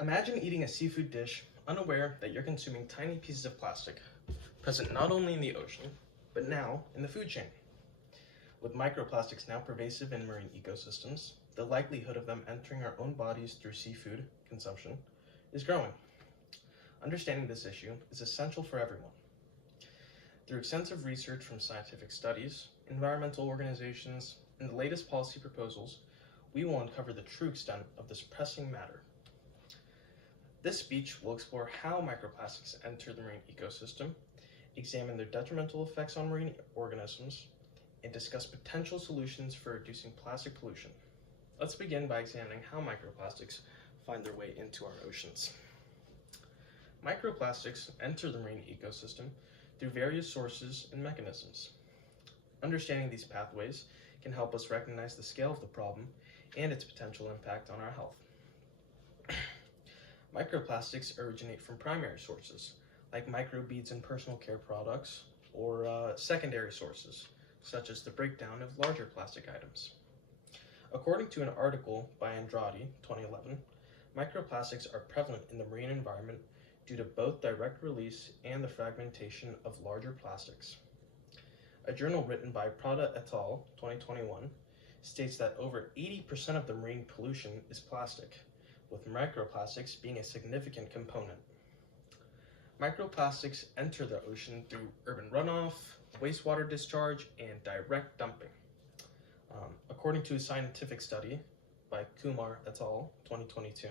Imagine eating a seafood dish unaware that you're consuming tiny pieces of plastic, present not only in the ocean, but now in the food chain. With microplastics now pervasive in marine ecosystems, the likelihood of them entering our own bodies through seafood consumption is growing. Understanding this issue is essential for everyone. Through extensive research from scientific studies, environmental organizations, and the latest policy proposals, we will uncover the true extent of this pressing matter. This speech will explore how microplastics enter the marine ecosystem, examine their detrimental effects on marine organisms, and discuss potential solutions for reducing plastic pollution. Let's begin by examining how microplastics find their way into our oceans. Microplastics enter the marine ecosystem through various sources and mechanisms. Understanding these pathways can help us recognize the scale of the problem and its potential impact on our health. Microplastics originate from primary sources, like microbeads in personal care products, or secondary sources, such as the breakdown of larger plastic items. According to an article by Andrade, 2011, microplastics are prevalent in the marine environment due to both direct release and the fragmentation of larger plastics. A journal written by Prada et al., 2021, states that over 80% of the marine pollution is plastic, with microplastics being a significant component. Microplastics enter the ocean through urban runoff, wastewater discharge, and direct dumping. According to a scientific study by Kumar et al., 2022,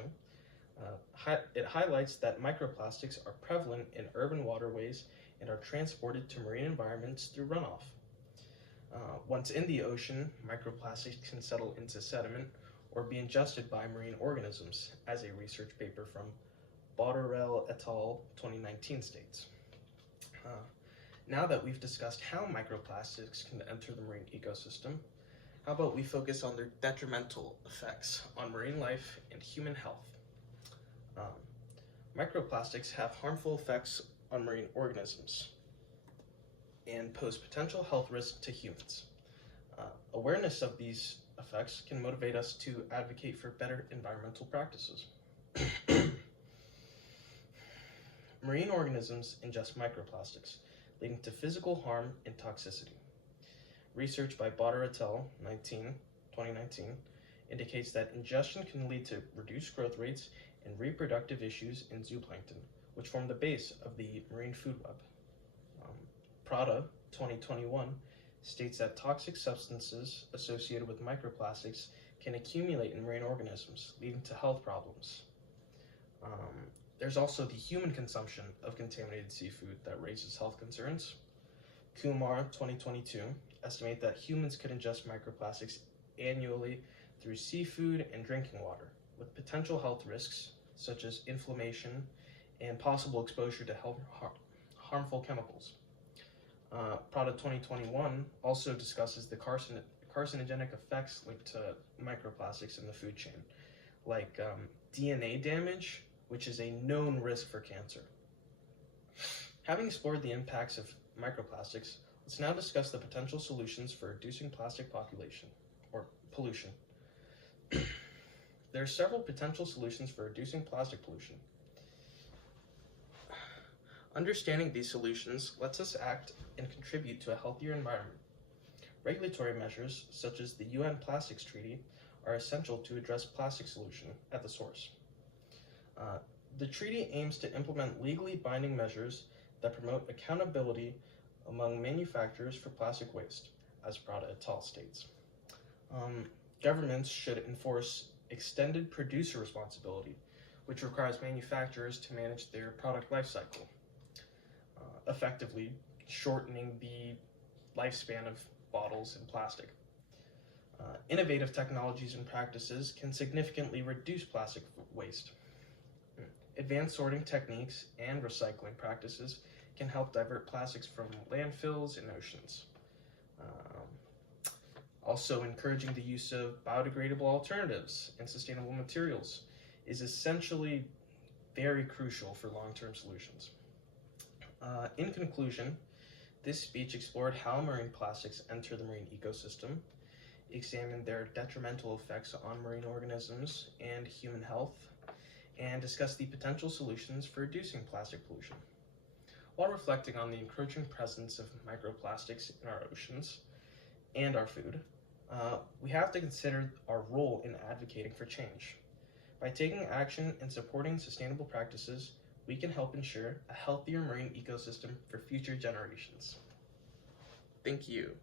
it highlights that microplastics are prevalent in urban waterways and are transported to marine environments through runoff. Once in the ocean, microplastics can settle into sediment or be ingested by marine organisms, as a research paper from Botterell et al. 2019 states. Now that we've discussed how microplastics can enter the marine ecosystem, how about we focus on their detrimental effects on marine life and human health? Microplastics have harmful effects on marine organisms and pose potential health risks to humans. Awareness of these effects can motivate us to advocate for better environmental practices. Marine organisms ingest microplastics, leading to physical harm and toxicity. Research by Botter et al. 2019 indicates that ingestion can lead to reduced growth rates and reproductive issues in zooplankton, which form the base of the marine food web. Prada 2021 states that toxic substances associated with microplastics can accumulate in marine organisms, leading to health problems. There's also the human consumption of contaminated seafood that raises health concerns. Kumar 2022 estimate that humans could ingest microplastics annually through seafood and drinking water, with potential health risks such as inflammation and possible exposure to harmful chemicals. Prada 2021 also discusses the carcinogenic effects linked to microplastics in the food chain, like DNA damage, which is a known risk for cancer. Having explored the impacts of microplastics, let's now discuss the potential solutions for reducing plastic pollution. There are several potential solutions for reducing plastic pollution. Understanding these solutions lets us act and contribute to a healthier environment. Regulatory measures, such as the UN Plastics Treaty, are essential to address plastic pollution at the source. The treaty aims to implement legally binding measures that promote accountability among manufacturers for plastic waste, as Prada et al. States. Governments should enforce extended producer responsibility, which requires manufacturers to manage their product life cycle, effectively shortening the lifespan of bottles and plastic. Innovative technologies and practices can significantly reduce plastic waste. Advanced sorting techniques and recycling practices can help divert plastics from landfills and oceans. Also, encouraging the use of biodegradable alternatives and sustainable materials is essentially very crucial for long-term solutions. In conclusion, this speech explored how marine plastics enter the marine ecosystem, examined their detrimental effects on marine organisms and human health, and discuss the potential solutions for reducing plastic pollution. While reflecting on the encroaching presence of microplastics in our oceans and our food, we have to consider our role in advocating for change. By taking action and supporting sustainable practices, we can help ensure a healthier marine ecosystem for future generations. Thank you.